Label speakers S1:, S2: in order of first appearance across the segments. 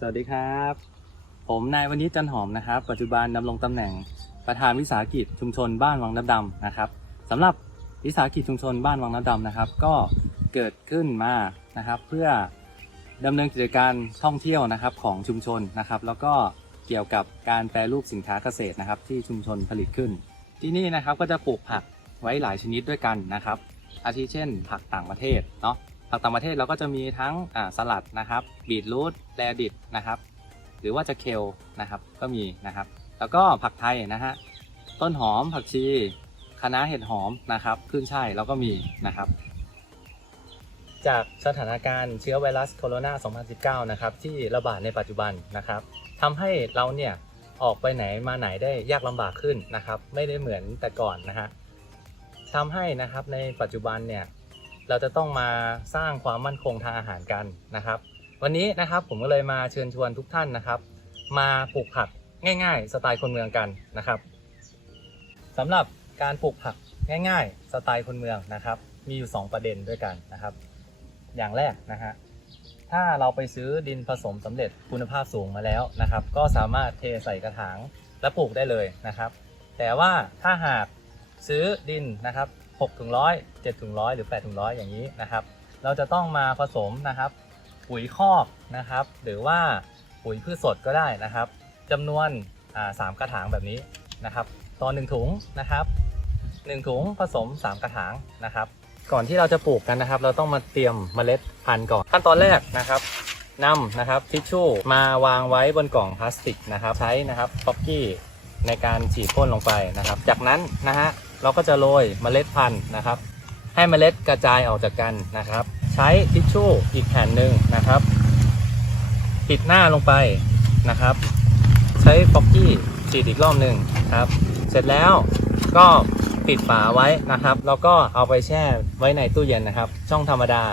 S1: สวัสดีครับ ผมนายวณิชจันหอมนะครับ ปัจจุบันดำรงตำแหน่งประธานวิสาหกิจชุมชนบ้านวังน้ำดำนะครับสำหรับวิสาหกิจชุมชนบ้านวังน้ำดำนะครับ ก็เกิดขึ้นมานะครับ เพื่อดำเนินกิจการท่องเที่ยวนะครับของชุมชนนะครับ แล้วก็เกี่ยวกับการแปรรูปสินค้าเกษตรนะครับ ที่ชุมชนผลิตขึ้น ที่นี่นะครับก็จะปลูกผักไว้หลายชนิดด้วยกันนะครับ อาทิเช่น ผักต่างประเทศเนาะ ต่างประเทศเราก็จะมีทั้งสลัดนะครับบีทรูทแรดิบนะครับหรือว่าจะเคลนะครับก็มีนะครับ แล้วก็ผักไทยนะฮะต้นหอมผักชีคะน้าเห็ดหอมนะครับขึ้นช่ายเราก็มีนะครับ จากสถานการณ์เชื้อไวรัสโคโรนา 2019 นะครับที่ระบาดในปัจจุบันนะครับทำให้เราเนี่ยออกไปไหนมาไหนได้ยากลำบากขึ้นนะครับ ไม่ได้เหมือนแต่ก่อนนะฮะทำให้นะครับในปัจจุบันเนี่ย เราจะต้องมาสร้างความมั่นคงทางอาหารกันนะครับ วันนี้นะครับผมก็เลยมาเชิญชวนทุกท่านนะครับ มาปลูกผักง่ายๆ สไตล์คนเมืองกันนะครับสำหรับการปลูกผักง่ายๆ สไตล์คนเมืองนะครับ มีอยู่ 2 ประเด็นด้วยกันนะครับ อย่างแรกนะฮะถ้าเราไปซื้อดินผสมสำเร็จคุณภาพสูงมาแล้วนะครับ ก็สามารถเทใส่กระถางและปลูกได้เลยนะครับ แต่ว่าถ้าหากซื้อดินนะครับ 6ถุงร้อย7ถุงร้อยหรือ8ถุงร้อยอย่างนี้นะครับ เราจะต้องมาผสมนะครับ ปุ๋ยคอกนะครับ หรือว่าปุ๋ยพืชสดก็ได้นะครับจำนวนสามกระถางแบบนี้นะครับต่อหนึ่งถุงนะครับหนึ่งถุงผสม 3 กระถางนะครับ ก่อนที่เราจะปลูกกันนะครับ เราต้องมาเตรียมเมล็ดพันธุ์ก่อน ขั้นตอนแรกนะครับนำนะครับทิชชู่มาวางไว้บนกล่องพลาสติกนะครับ ใช้นะครับป๊อกกี้ ในการฉีดพ่นลงไปนะครับ จากนั้นนะฮะเราก็จะโรยเมล็ดพันธุ์นะครับ ให้เมล็ดกระจายออกจากกันนะครับ ใช้ทิชชู่อีกแผ่นหนึ่งนะครับ ปิดหน้าลงไปนะครับ ใช้ฟอกกี้ฉีดอีกรอบหนึ่งครับ เสร็จแล้วก็ปิดฝาไว้นะครับ แล้วก็เอาไปแช่ไว้ในตู้เย็นนะครับ ช่องธรรมดา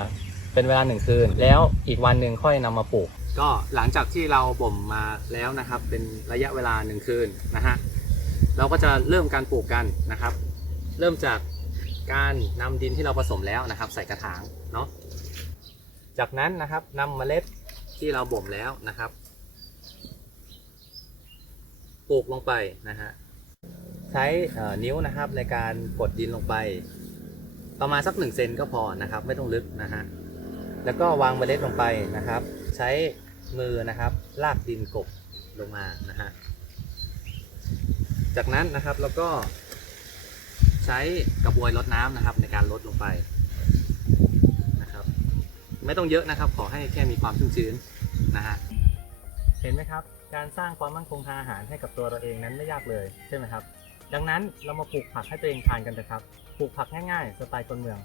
S1: เป็นเวลาหนึ่งคืน แล้วอีกวันหนึ่งค่อยนำมาปลูก ก็หลังจากที่เราบ่มมาแล้วนะครับ เป็นระยะเวลาหนึ่งคืนนะฮะเราก็จะเริ่มการปลูกกันนะครับ เริ่มจากการนำดินที่เราผสมแล้วนะครับ ใส่กระถางเนาะจากนั้นนะครับนำเมล็ดที่เราบ่มแล้วนะครับปลูกลงไปนะฮะใช้นิ้วนะครับในการกดดินลงไป ประมาณสักหนึ่งเซนก็พอนะครับ ไม่ต้องลึกนะฮะแล้วก็วางเมล็ดลงไปนะครับ ใช้มือนะครับ ลากดินกบลงมานะฮะ จากนั้นนะครับแล้วก็ใช้กระบวยรดน้ำนะครับ ในการลดลงไปนะครับ ไม่ต้องเยอะนะครับ ขอให้แค่มีความชุ่มชื้นนะฮะเห็นไหมครับ การสร้างความมั่นคงทางอาหารให้กับตัวเราเองนั้นไม่ยากเลยใช่ไหมครับ ดังนั้นเรามาปลูกผักให้ตัวเองทานกันเถอะครับปลูกผักง่ายๆสไตล์คนเมือง